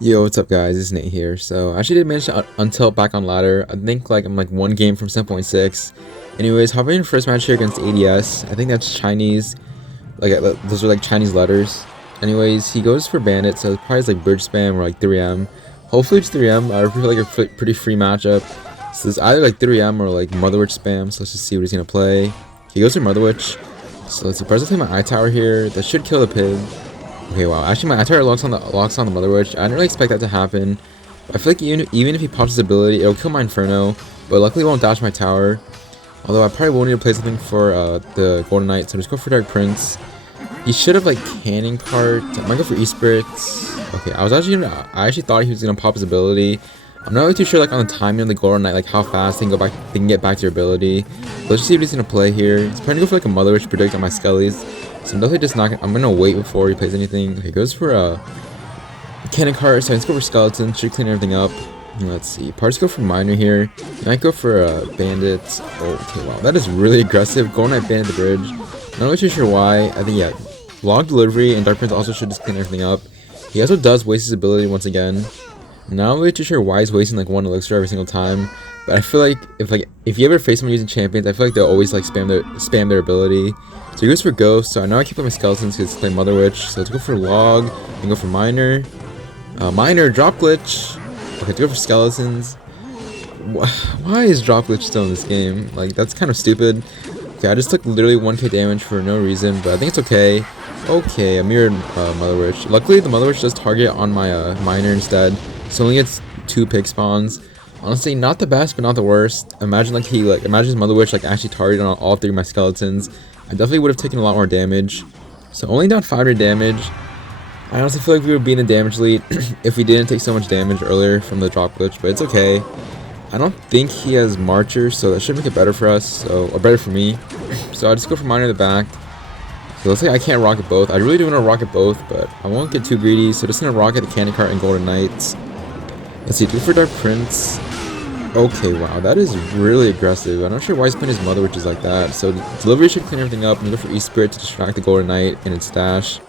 Yo, what's up guys, it's Nate here. So I actually did manage to untilt back on ladder. I think like I'm like one game from 7.6. Anyways, hopping in first match here against ADS. I think that's Chinese, like those are like Chinese letters. Anyways, he goes for bandit, so it's probably like bridge spam or like 3M. Hopefully it's 3M. I feel like a pretty free matchup. So it's either like 3M or like Mother Witch spam, so let's just see what he's gonna play. He goes for Mother Witch. So let's see, presently my eye tower here. That should kill the pig. Okay, wow. Actually, my entire locks on the Mother Witch. I didn't really expect that to happen. I feel like even if he pops his ability, it'll kill my Inferno. But luckily, it won't dash my tower. Although I probably will need to play something for the Golden Knight, so just go for Dark Prince. He should have like Cannon Cart. I might go for E-Spirits. Okay, I actually thought he was gonna pop his ability. I'm not really too sure like on the timing of the Golden Knight, like how fast they can get back to your ability. But let's just see what he's gonna play here. He's probably gonna go for like a Mother Witch predict on my Skellies. So I'm definitely just not gonna, I'm gonna wait before he plays anything. Okay, he goes for a Cannon Cart, so let's go for Skeleton, should clean everything up. Let's see, parts go for Miner here. He might go for a Bandit. Oh, okay, wow, that is really aggressive. Golden Knight Bandit the bridge. Not really too sure why. I think, yeah, Log Delivery and Dark Prince also should just clean everything up. He also does waste his ability once again. Not really too sure why he's wasting like one elixir every single time. But I feel like if you ever face someone using champions, I feel like they'll always like spam their ability. So he goes for Ghost, so I know I keep playing my Skeletons because it's playing Mother Witch. So let's go for Log, and go for Miner. Miner, Drop Glitch. Okay, let's go for Skeletons. Why is Drop Glitch still in this game? Like, that's kind of stupid. Okay, I just took literally 1k damage for no reason, but I think it's okay. Okay, a mirrored Mother Witch. Luckily, the Mother Witch does target on my Miner instead, so only gets 2 pig spawns. Honestly, not the best, but not the worst. Imagine his Mother Witch like actually targeted on all 3 of my Skeletons. I definitely would have taken a lot more damage. So only down 500 damage. I honestly feel like we would be in a damage lead if we didn't take so much damage earlier from the drop glitch, but it's okay. I don't think he has Marcher, so that should make it better for us, or better for me. So I'll just go for Miner in the back. So let's say I can't rocket both. I really do want to rocket both, but I won't get too greedy, so just gonna rocket the Candy Cart and Golden Knights. Let's see, do for Dark Prince. Okay, wow, that is really aggressive. I'm not sure why he's playing his Mother Witch is like that. So Delivery should clean everything up and go for E-Spirit to distract the Golden Knight and its stash.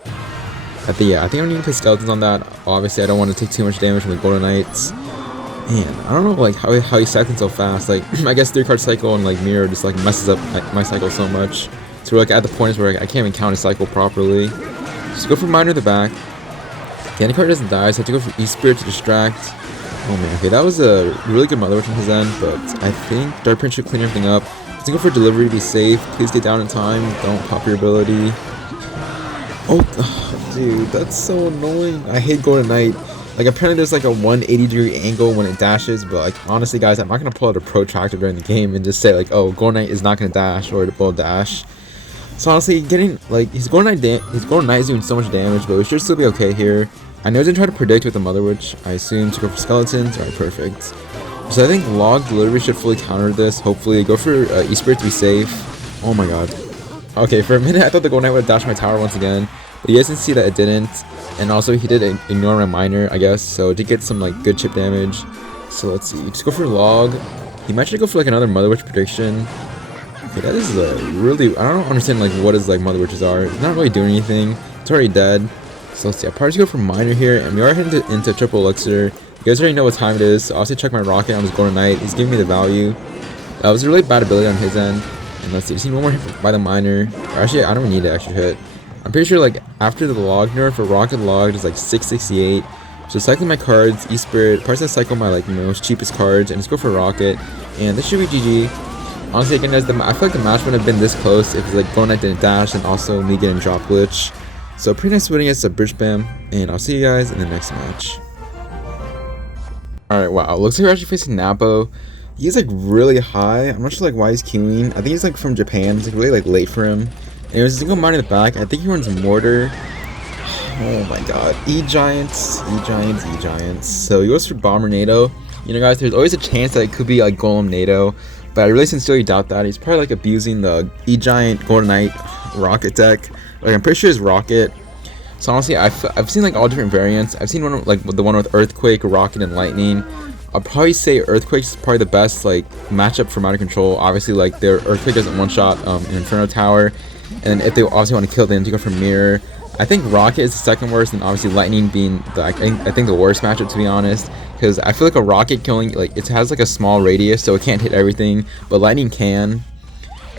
I think I'm gonna need to play Skeletons on that. Obviously, I don't want to take too much damage from the Golden Knights. Man, I don't know like how he stacks in so fast. Like I guess 3-card cycle and like Mirror just like messes up my cycle so much. So we're like at the points where I can't even count a cycle properly. Just go for Miner in the back. Candy Card doesn't die, so I have to go for E-Spirit to distract. Oh man, okay, that was a really good Mother Witch from his end, but I think Dark Prince should clean everything up. Let's go for Delivery to be safe. Please get down in time. Don't pop your ability. Oh, dude, that's so annoying. I hate Golden Knight. Like, apparently there's like a 180-degree angle when it dashes, but like, honestly, guys, I'm not going to pull out a protractor during the game and just say like, oh, Golden Knight is not going to dash or it will dash. So honestly, getting, like, his Golden Knight is doing so much damage, but we should still be okay here. I know he's going to try to predict with the Mother Witch, I assume, to go for Skeletons. Alright, perfect. So I think Log Delivery should fully counter this, hopefully. Go for E-Spirit to be safe. Oh my god. Okay, for a minute I thought the Golden Knight would have dashed my tower once again, but you guys can see that it didn't. And also he did ignore my Miner, I guess, so it did get some like good chip damage. So let's see, just go for Log. He might actually go for like another Mother Witch prediction. Okay, that is really, I don't understand like what is like Mother Witches are. It's not really doing anything. It's already dead. So let's see, I'll probably just go for Miner here, and we are heading into triple elixir. You guys already know what time it is, so I'll also check my rocket on this Golden Knight. He's giving me the value. That was a really bad ability on his end. And let's see, just need one more hit by the Miner. Or actually, I don't need an extra hit. I'm pretty sure like after the Log nerf, for rocket Log is like 668. So cycling my cards, E-Spirit, parts that cycle my like most cheapest cards, and just go for rocket. And this should be GG. Honestly, again, I feel like the match wouldn't have been this close if like Golden Knight didn't dash and also me getting drop glitch. So pretty nice winning against a bridge spam, and I'll see you guys in the next match. Alright, wow, looks like we're actually facing Napo. He's like really high. I'm not sure like why he's queuing. I think he's like from Japan. It's like really like late for him. Anyways, he's gonna go Mine in the back. I think he runs Mortar. Oh my god. E-Giants. E-Giants. E-Giants. So he goes for Bomber NATO. You know guys, there's always a chance that it could be like Golem NATO, but I really sincerely doubt that. He's probably like abusing the E-Giant Golden Knight rocket deck. Like I'm pretty sure it's rocket. So honestly, I've seen like all different variants. I've seen one like the one with Earthquake, Rocket, and Lightning. I'll probably say Earthquake is probably the best like matchup for Out of Control. Obviously, like their Earthquake doesn't one-shot an Inferno Tower, and if they obviously want to kill them, to go for Mirror. I think Rocket is the second worst, and obviously Lightning being I think the worst matchup, to be honest, because I feel like a Rocket killing, like, it has like a small radius, so it can't hit everything, but Lightning can.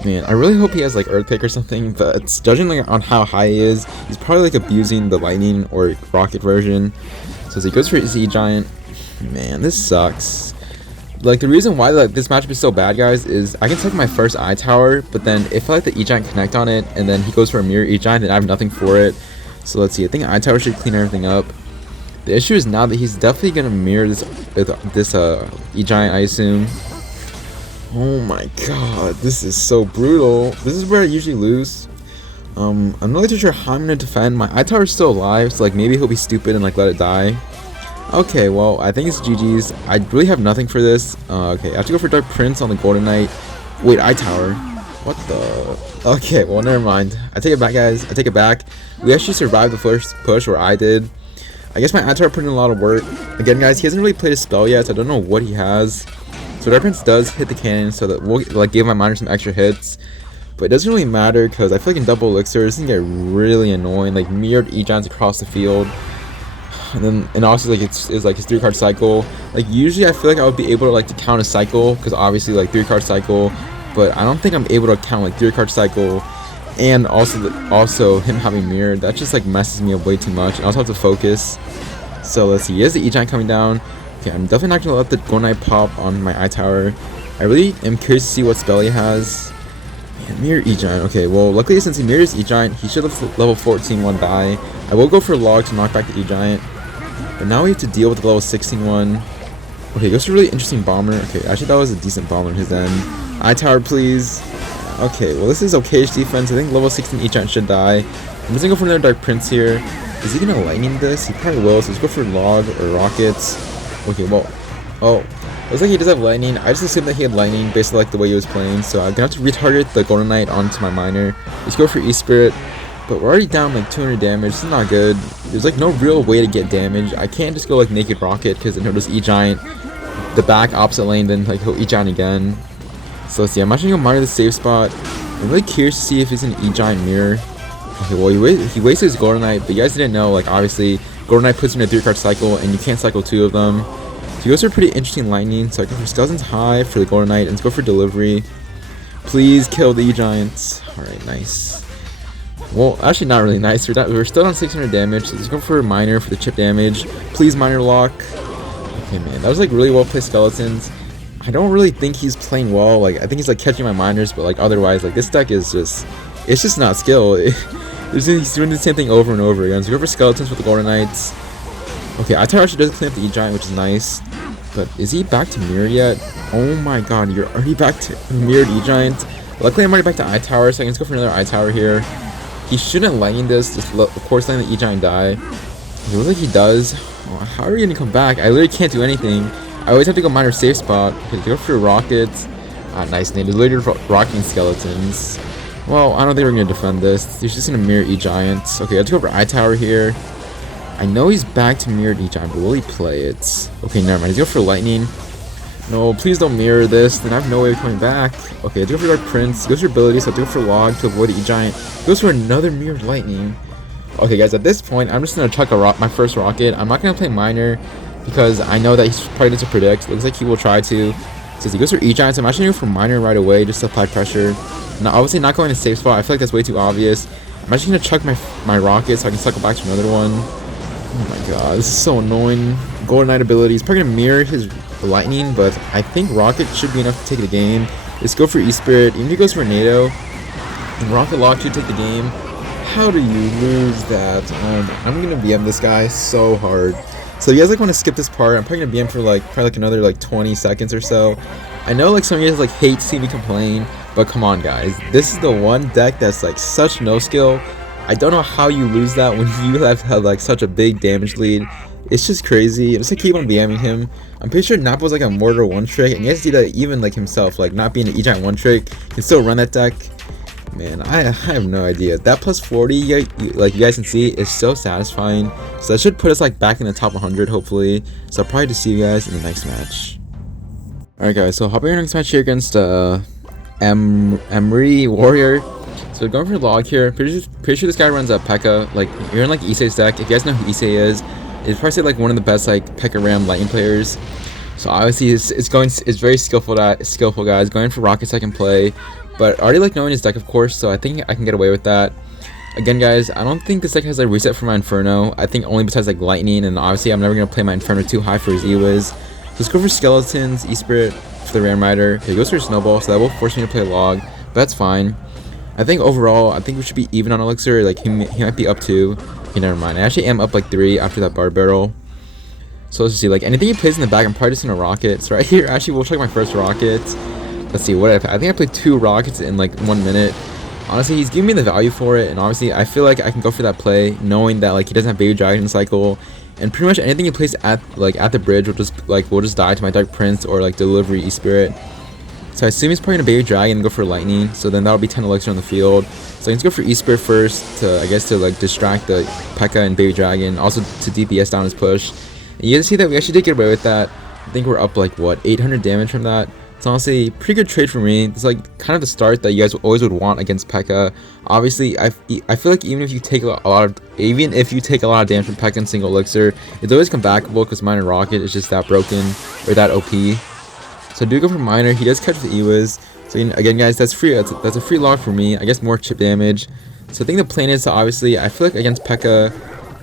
Man, I really hope he has like Earthquake or something, but judging like on how high he is, he's probably like abusing the Lightning or Rocket version. So as he goes for his E-Giant, man, this sucks. Like, the reason why like this matchup is so bad, guys, is I can take my first I tower, but then if I let the E-Giant connect on it, and then he goes for a mirror E-Giant, then I have nothing for it. So let's see, I think I tower should clean everything up. The issue is now that he's definitely gonna mirror this E-Giant, I assume. Oh my god, this is so brutal. This is where I usually lose. I'm not really too sure how I'm gonna defend. My I tower is still alive, so like maybe he'll be stupid and like let it die. Okay, well, I think it's GG's. I really have nothing for this. Okay, I have to go for Dark Prince on the Golden Knight. Wait, I tower. What the? Okay, well, never mind. I take it back, guys. I take it back. We actually survived the first push, or I did. I guess my I tower put in a lot of work. Again, guys, he hasn't really played a spell yet, so I don't know what he has. So Dark Prince does hit the cannon, so that we'll like give my miner some extra hits. But it doesn't really matter, because I feel like in double elixir, this can get really annoying. Like, mirrored E-Giants across the field. And also like it's like his 3-card cycle. Like, usually I feel like I would be able to like to count a cycle, because obviously like 3-card cycle, but I don't think I'm able to count like 3-card cycle, and also him having mirrored. That just like messes me up way too much. And I also have to focus. So let's see, here's the E-Giant coming down. Okay, I'm definitely not gonna let the Golden Knight pop on my I tower. I really am curious to see what spell he has. Man, mirror E-Giant. Okay, well, luckily since he mirrors E-Giant, he should have level 14 one die. I will go for log to knock back the E-Giant. But now we have to deal with the level 16 one. Okay, goes for a really interesting bomber. Okay, actually that was a decent bomber on his end. I tower, please. Okay, well, this is okay-ish defense. I think level 16 E-Giant should die. I'm just gonna go for another Dark Prince here. Is he gonna lightning this? He probably will, so let's go for log or rockets. Okay, well, oh, looks like he does have lightning. I just assumed that he had lightning based on like the way he was playing, so I'm gonna have to retarget the Golden Knight onto my miner. Let's go for E-Spirit. But we're already down like 200 damage. This is not good. There's like no real way to get damage. I can't just go like naked rocket, because then he'll just E-Giant the back opposite lane, then like he'll E-Giant again. So let's see, I'm actually gonna miner the safe spot. I'm really curious to see if he's an E-Giant mirror. Okay, well, he wasted his Golden Knight, but you guys didn't know, like, obviously Golden Knight puts in a 3-card cycle, and you can't cycle 2 of them. So he goes for a pretty interesting lightning. So I go for Skeleton's High for the Golden Knight, and let's go for delivery. Please kill the E-Giants. Alright, nice. Well, actually not really nice. We're still on 600 damage, so let's go for a miner for the chip damage. Please miner lock. Okay, man, that was like really well placed skeletons. I don't really think he's playing well. Like, I think he's like catching my miners, but like otherwise, like this deck is just, it's just not skill. He's doing the same thing over and over again. So go for skeletons with the Golden Knights. Okay, I actually does clean up the E-Giant, which is nice. But is he back to mirror yet? Oh my god, you're already back to mirrored E-Giant. Luckily, I'm already back to I tower, so I can just go for another I tower here. He shouldn't lightning this, just of course letting the E-Giant die. It looks like he does. Oh, how are we gonna come back? I literally can't do anything. I always have to go miner safe spot. Okay, go for rockets. Ah, nice name. There's literally rocking skeletons. Well, I don't think we're gonna defend this. He's just gonna mirror E-Giant. Okay, let's go for I tower here. I know he's back to mirrored E-Giant, but will he play it? Okay, never mind. He's going for lightning. No, please don't mirror this. Then I have no way of coming back. Okay, let's go for Dark Prince. He goes for ability, so I'll go for log to avoid E-Giant. He goes for another mirrored lightning. Okay, guys, at this point, I'm just gonna chuck my first rocket. I'm not gonna play miner because I know that he's probably going to predict. Looks like he will try to. Since he goes for E-Giant, so I'm actually going for miner right away just to apply pressure. Now, obviously not going to safe spot. I feel like that's way too obvious. I'm actually going to chuck my rocket so I can cycle back to another one. Oh my god, this is so annoying. Golden Knight ability. He's probably going to mirror his lightning, but I think rocket should be enough to take the game. Let's go for E-Spirit. Even if he goes for NATO, and rocket lock should take the game. How do you lose that? I'm going to BM this guy so hard. So if you guys like want to skip this part, I'm probably gonna BM for probably another 20 seconds or so. I know some of you guys hate to see me complain, but come on guys, this is the one deck that's such no skill. I don't know how you lose that when you have had such a big damage lead. It's just crazy. I'm just gonna keep on BMing him. I'm pretty sure Napo's a mortar one trick, and you guys see that even himself, not being an E-Giant one trick, can still run that deck. Man, I have no idea. That plus 40, you guys can see, is so satisfying. So that should put us back in the top 100, hopefully. So I'll probably just see you guys in the next match. Alright guys, so hopping in our next match here against Emery Warrior. So going for log here. Pretty sure this guy runs a Pekka. Like you're in like Issei's deck. If you guys know who Issei is, it's probably like one of the best like Pekka Ram lightning players. So obviously it's very skillful guys. Going for rocket second play, but already like knowing his deck of course. So I think I can get away with that. Again guys, I don't think this deck has a reset for my Inferno. I think only besides like lightning, and obviously I'm never gonna play my Inferno too high for his E-Wiz. So let's go for skeletons, E-Spirit for the Ram Rider. Okay, he goes for a snowball, so that will force me to play log, but that's fine. I think overall, I think we should be even on Elixir. Like he might be up 2. Okay, never mind. I actually am up like 3 after that bar barrel. So let's just see, like anything he plays in the back, I'm probably just gonna rocket. So right here, actually, we'll check my first rocket. Let's see what I think I played 2 rockets in like 1 minute. Honestly, he's giving me the value for it, and obviously, I feel like I can go for that play, knowing that like he doesn't have Baby Dragon cycle, and pretty much anything he plays at the bridge will just die to my Dark Prince or like Delivery E-Spirit. So I assume he's probably gonna Baby Dragon and go for Lightning. So then that'll be 10 Elixir on the field. So I can go for E-Spirit first to to like distract the Pekka and Baby Dragon, also to DPS down his push. And you guys see that we actually did get away with that. I think we're up like what 800 damage from that. It's honestly a pretty good trade for me. It's like kind of the start that you guys always would want against Pekka. Obviously, I feel like even if you take a lot of damage from Pekka in single Elixir, it's always comebackable because Minor Rocket is just that broken or that OP. So I do go for Minor. He does catch the E-Wiz. So again, guys, that's free. That's a free log for me. I guess more chip damage. So I think the plan is to obviously, I feel like against Pekka,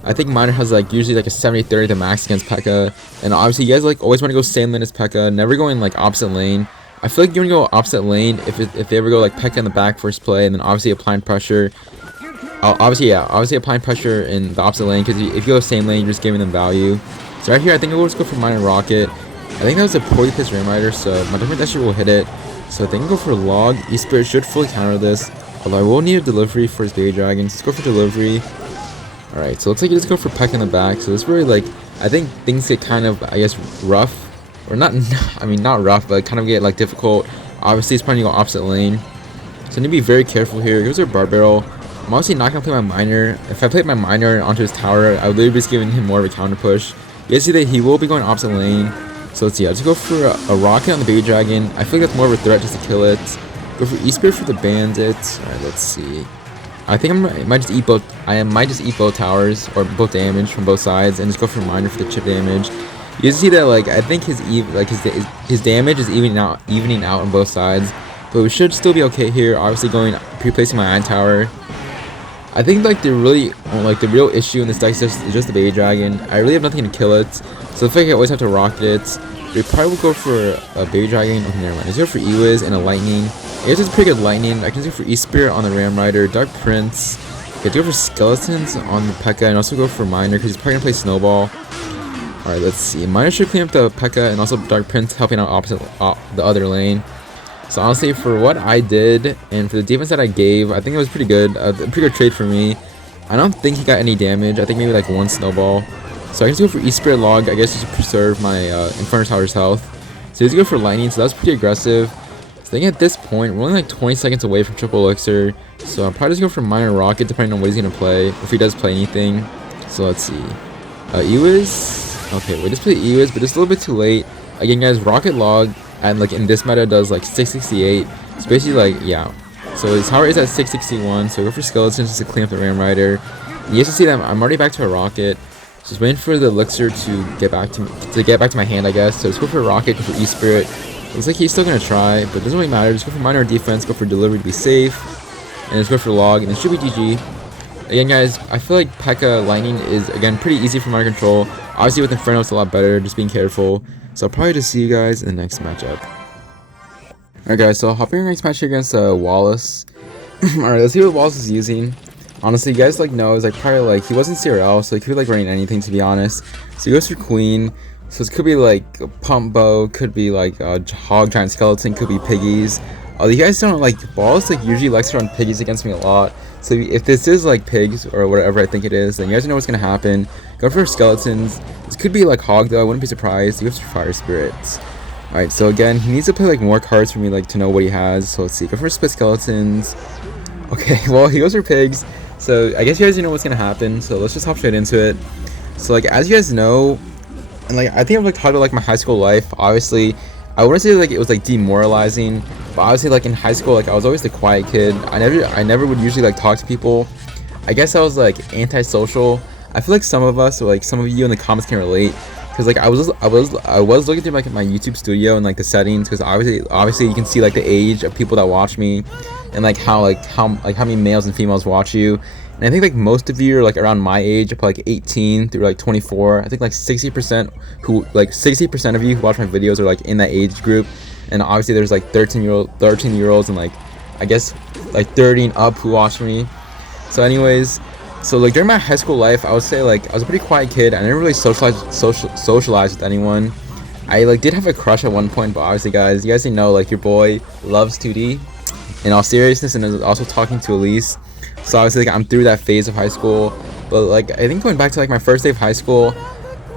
I think Minor has like usually like a 70-30 to max against Pekka. And obviously, you guys like always want to go same lane as Pekka, never going like opposite lane. I feel like you're gonna go opposite lane if they ever go like Pekka in the back first play, and then obviously applying pressure. Obviously applying pressure in the opposite lane, because if you go same lane, you're just giving them value. So right here, I think I'll just go for Minor Rocket. I think that was a poorly placed Ram Rider, so my different dasher will hit it. So I think I'll go for log. E-Spirit should fully counter this, although I will need a delivery for his Baby Dragon. Let's go for delivery. Alright, so it looks like you just go for Pekka in the back. So it's really like, I think things get kind of, I guess, rough. Or not, I mean, not rough, but kind of get like difficult. Obviously, it's probably going to go opposite lane. So I need to be very careful here. Here's our bar barrel. I'm obviously not going to play my Minor. If I played my Minor onto his tower, I would literally be just giving him more of a counter push. You guys see that he will be going opposite lane. So let's see, I'll just go for a rocket on the Baby Dragon. I feel like that's more of a threat just to kill it. Go for E-Spirit for the Bandit. Alright, let's see. I think I might just eat both towers or both damage from both sides and just go for Minor for the chip damage. You guys see that like I think his damage is evening out on both sides, but we should still be okay here. Obviously pre-placing my Iron Tower. I think like the real issue in this deck is just the Baby Dragon. I really have nothing to kill it, so I feel like I always have to rocket it. We probably will go for a Baby Dragon. Okay, never mind. Let's go for E-Wiz and a Lightning. I guess it's pretty good Lightning. I can go for E-Spirit on the Ram Rider, Dark Prince. Okay, go for Skeletons on the Pekka, and also go for Minor because he's probably gonna play Snowball. Alright, let's see. Minor should clean up the Pekka, and also Dark Prince helping out opposite the other lane. So honestly, for what I did and for the defense that I gave, I think it was pretty good. A pretty good trade for me. I don't think he got any damage. I think maybe like 1 snowball. So I can just go for E-Spirit log, I guess, just to preserve my Inferno Tower's health. So he's going for Lightning, so that's pretty aggressive. So I think at this point, we're only like 20 seconds away from triple Elixir. So I'll probably just go for Minor Rocket, depending on what he's going to play, if he does play anything. So let's see. E-Wiz. Okay, we just play E-Wiz, but it's a little bit too late. Again, guys, Rocket log, and like in this meta, does like 668. It's basically like, yeah. So his tower is at 661, so go for Skeletons just to clean up the Ram Rider. You guys can see that I'm already back to a Rocket. Just waiting for the Elixir to get back to my hand, I guess. So let's go for Rocket, go for E-Spirit. Looks like he's still gonna try, but it doesn't really matter. Just go for Minor defense, go for Delivery to be safe, and just go for log, and it should be GG. Again, guys, I feel like Pekka Lightning is again pretty easy for my control. Obviously, with Inferno, it's a lot better. Just being careful. So I'll probably just see you guys in the next matchup. Alright, guys. So hopping in the next match here against Wallace. Alright, let's see what Wallace is using. Honestly, you guys like know is like probably like he wasn't CRL, so he could be like running anything to be honest. So he goes for Queen. So it could be like a Pump Bow, could be like a Hog Giant Skeleton, could be Piggies. You guys don't like Wallace like usually likes to run Piggies against me a lot. So if this is like Pigs or whatever I think it is, then you guys know what's gonna happen. Go for Skeletons. This could be like Hog though. I wouldn't be surprised. He goes for Fire Spirits. Alright, so again, he needs to play like more cards for me like to know what he has. So let's see. Go for Split Skeletons. Okay, well he goes for Pigs. So I guess you guys know what's gonna happen. So let's just hop straight into it. So like as you guys know, and like I think I've like talked about like my high school life. Obviously, I wouldn't say like it was like demoralizing, but obviously like in high school, like I was always the quiet kid. I never would usually like talk to people. I guess I was like antisocial. I feel like some of us, or like some of you in the comments, can relate, because like I was looking through like my YouTube studio and like the settings, because obviously you can see like the age of people that watch me, and like how many males and females watch you. And I think like most of you are like around my age, like 18 through like 24. I think like 60% of you who watch my videos are like in that age group. And obviously there's like 13-year-olds and like I guess like 30 and up who watch me. So anyways, so like during my high school life, I would say like I was a pretty quiet kid. I never really socialized with anyone. I like did have a crush at one point, but obviously guys, you guys didn't know like your boy loves 2D. In all seriousness, and I was also talking to Elise. So obviously like I'm through that phase of high school. But like I think going back to like my first day of high school,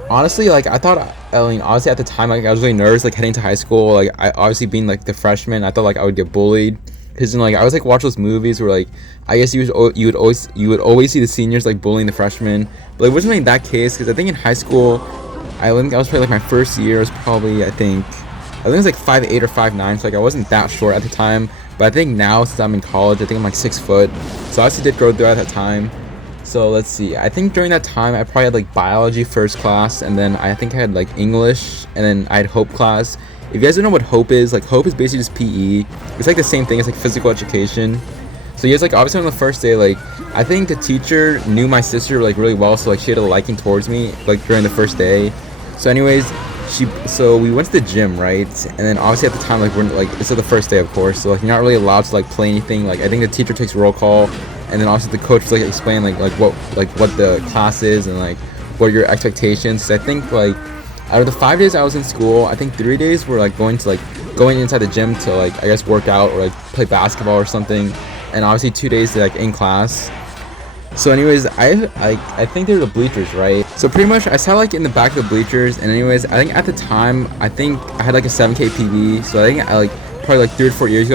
honestly like I thought, I mean honestly at the time like I was really nervous like heading to high school. Like I obviously being like the freshman, I thought like I would get bullied, because like I was like watch those movies where like I guess you would always see the seniors like bullying the freshmen. But it wasn't really that case, because I think in high school I think I was probably like my first year was probably I think it was like 5'8" or 5'9", so like I wasn't that short at the time. But I think now, since I'm in college, I think I'm like 6 foot. So I obviously did grow through at that time. So let's see. I think during that time, I probably had like biology first class, and then I think I had like English, and then I had Hope class. If you guys don't know what Hope is, like Hope is basically just PE. It's like the same thing as like physical education. So you guys like obviously on the first day, like I think the teacher knew my sister like really well, so like she had a liking towards me like during the first day. So anyways, so we went to the gym, right? And then obviously at the time like we're like it's the first day of course, so like you're not really allowed to like play anything. Like I think the teacher takes roll call, and then obviously the coach was like explain like what the class is and like what are your expectations. So I think like out of the 5 days I was in school, I think 3 days were like going inside the gym to like I guess work out or like play basketball or something, and obviously 2 days like in class. So anyways, I think they were the bleachers, right? So pretty much I sat like in the back of the bleachers, and anyways, I think at the time I think I had like a 7K PB. So I think I like probably like 3 to 4 years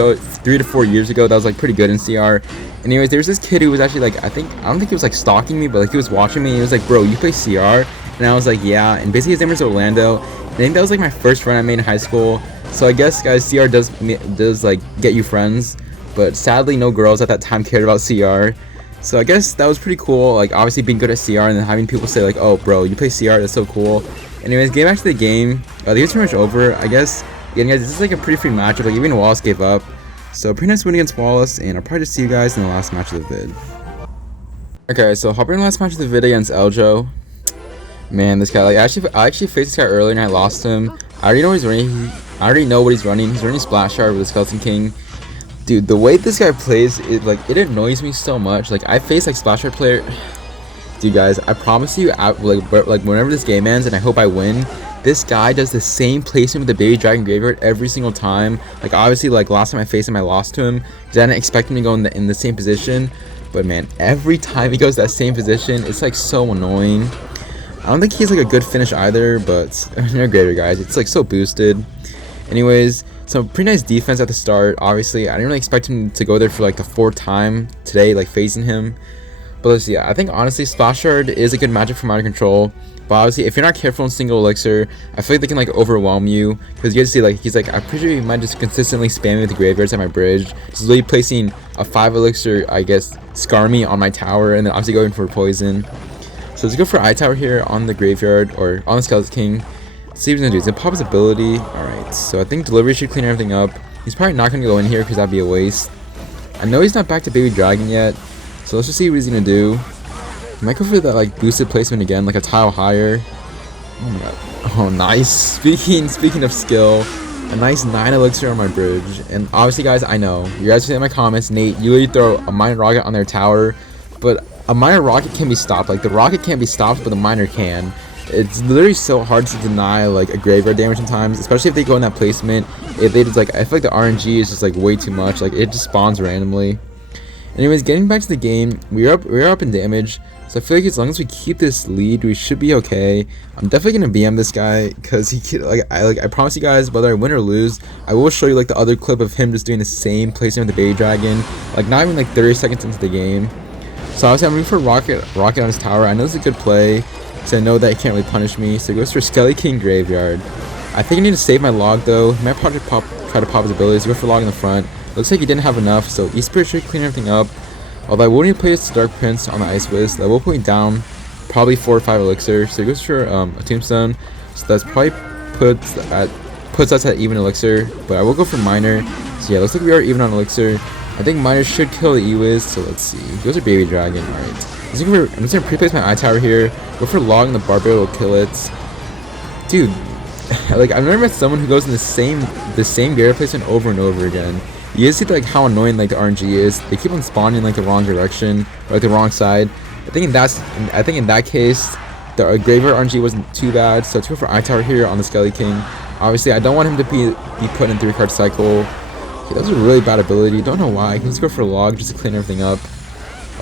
ago that was like pretty good in CR. Anyways, there was this kid who was actually like I don't think he was like stalking me, but like he was watching me and he was like, bro, you play CR? And I was like, yeah. And basically his name was Orlando. And I think that was like my first friend I made in high school. So I guess guys, CR does like get you friends, but sadly no girls at that time cared about CR. So I guess that was pretty cool, like obviously being good at CR and then having people say like, oh bro, you play CR, that's so cool. Anyways, getting back to the game, the game's pretty much over. I guess, again guys, this is like a pretty free matchup, like even Wallace gave up. So pretty nice win against Wallace, and I'll probably just see you guys in the last match of the vid. Okay, so hopping in the last match of the vid against Eljo. Man, this guy, like I actually faced this guy earlier and I lost him. I already know what he's running. He's running Splash Shard with the Skeleton King. Dude, the way this guy plays, it annoys me so much. Like I face like Splash Shard player. Dude, guys, I promise you, like whenever this game ends, and I hope I win, this guy does the same placement with the Baby Dragon Graveyard every single time. Like obviously, like last time I faced him, I lost to him because I didn't expect him to go in the same position. But man, every time he goes that same position, it's like so annoying. I don't think he's like a good finish either, but no Graveyard, guys. It's like so boosted. Anyways, some pretty nice defense at the start. Obviously, I didn't really expect him to go there for like the 4th time today, like facing him. But let's see. Yeah, I think honestly, Splash Shard is a good magic from out of control. But obviously, if you're not careful in single elixir, I feel like they can like overwhelm you. Because you guys see, like he's like, I'm pretty sure he might just consistently spam me with the graveyards at my bridge. Just literally placing a 5 elixir, I guess, Skarmy on my tower, and then obviously going for poison. So let's go for I-Tower here on the graveyard or on the Skeleton King. See what he's gonna do. He's gonna pop his ability. Alright, so I think delivery should clean everything up. He's probably not gonna go in here because that'd be a waste. I know he's not back to Baby Dragon yet, so let's just see what he's gonna do. He might go for that like boosted placement again, like a tile higher. Oh my god. Oh nice. Speaking of skill, a nice 9 elixir on my bridge. And obviously guys, I know, you guys say in my comments, Nate, you literally throw a miner rocket on their tower, but a miner rocket can be stopped. Like the rocket can't be stopped, but the miner can. It's literally so hard to deny like a graveyard damage sometimes, especially if they go in that placement. If they just like, I feel like the RNG is just like way too much. Like it just spawns randomly. Anyways, getting back to the game, we're up in damage. So I feel like as long as we keep this lead, we should be okay. I'm definitely gonna BM this guy because I promise you guys, whether I win or lose, I will show you like the other clip of him just doing the same placement with the Baby Dragon, like not even like 30 seconds into the game. So obviously I'm moving for rocket on his tower. I know this is a good play, so I know that he can't really punish me. So he goes for Skeleton King Graveyard. I think I need to save my log though. He might probably try to pop his abilities. Go for log in the front. Looks like he didn't have enough, so E-Spirit should clean everything up. Although I will need to place Dark Prince on the Ice Whiz. That will put me down probably 4 or 5 elixir. So he goes for a Tombstone. So that's probably puts us at even elixir. But I will go for Miner. So yeah, looks like we are even on elixir. I think Miner should kill the E-Wiz. So let's see. He goes for Baby Dragon. Alright. I'm just gonna pre-place my eye tower here. Go for log and the Barbarian will kill it. Dude, like I've never met someone who goes in the same Gary placement over and over again. You guys see like how annoying like the RNG is. They keep on spawning like the wrong direction or like the wrong side. I think in that case, the graveyard RNG wasn't too bad. So let's go for eye tower here on the Skelly King. Obviously, I don't want him to be put in 3-card cycle. Okay, that was a really bad ability. Don't know why. I can just go for log just to clean everything up.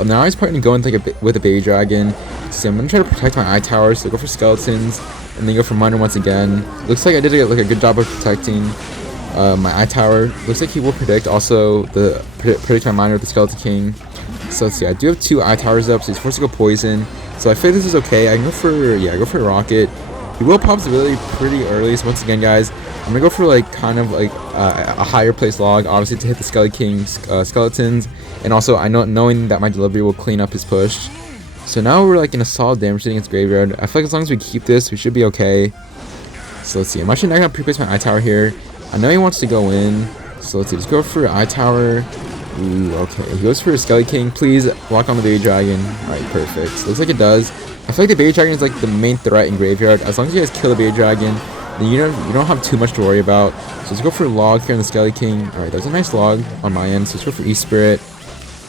Now he's probably going to go with a Baby Dragon. So I'm gonna try to protect my eye tower. So go for skeletons and then go for Miner once again. Looks like I did like a good job of protecting my eye tower. Looks like he will predict also predict my Miner with the Skeleton King. So let's see. I do have 2 eye towers up, so he's forced to go poison. So I feel like this is okay. I can go for a rocket. He will pop his ability pretty early. So once again, guys, I'm gonna go for like kind of like a higher place log, obviously to hit the Skelly King's skeletons, and also knowing that my delivery will clean up his push. So now we're like in a solid damage against graveyard. I feel like as long as we keep this, we should be okay. So let's see. I'm actually not gonna pre-place my eye tower here. I know he wants to go in, so let's see. Let's go for eye tower. Ooh, okay. He goes for a Skelly King. Please lock on the Baby Dragon. Alright, perfect. So looks like it does. I feel like the Baby Dragon is like the main threat in graveyard. As long as you guys kill the Baby Dragon, then you don't have too much to worry about. So let's go for a log here on the Skelly King. Alright, that's a nice log on my end. So let's go for E-Spirit.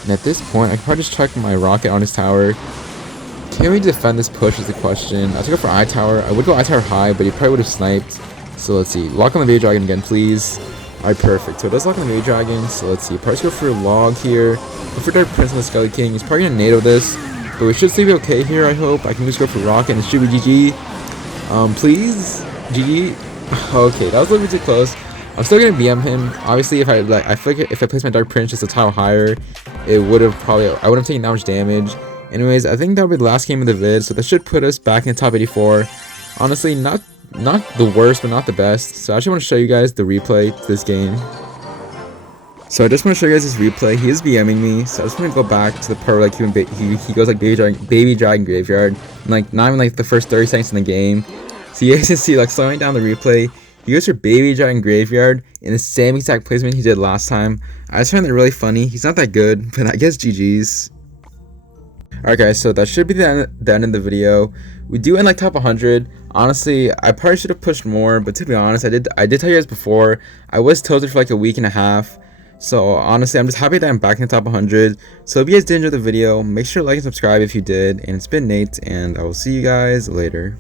And at this point, I can probably just check my rocket on his tower. Can we defend this push is the question. I have to go for eye tower. I would go eye tower high, but he probably would have sniped. So let's see. Lock on the Baby Dragon again, please. Alright, perfect. So it does lock on the Baby Dragon. So let's see. Probably go for a log here. Go for Dark Prince on the Skelly King. He's probably gonna NATO this. But we should still be okay here, I hope. I can just go for rocket and it should be GG. Please? GG? Okay, that was a little bit too close. I'm still gonna BM him. Obviously, if I feel like if I place my Dark Prince just a tile higher, I would have taken that much damage. Anyways, I think that'll be the last game of the vid, so that should put us back in the top 84. Honestly, not the worst, but not the best. So I actually want to show you guys the replay to this game. So I just want to show you guys this replay. He is BMing me, so I just want to go back to the part where like he goes like Baby Dragon Graveyard, and like not even like the first 30 seconds in the game. So you guys can see like slowing down the replay. He goes for Baby Dragon Graveyard in the same exact placement he did last time. I just find that really funny. He's not that good, but I guess GG's. Alright guys, so that should be the end of the video. We do end like top 100. Honestly, I probably should have pushed more, but to be honest, I did tell you guys before, I was tilted for like a week and a half. So honestly, I'm just happy that I'm back in the top 100. So if you guys did enjoy the video, make sure to like and subscribe if you did. And it's been Nate, and I will see you guys later.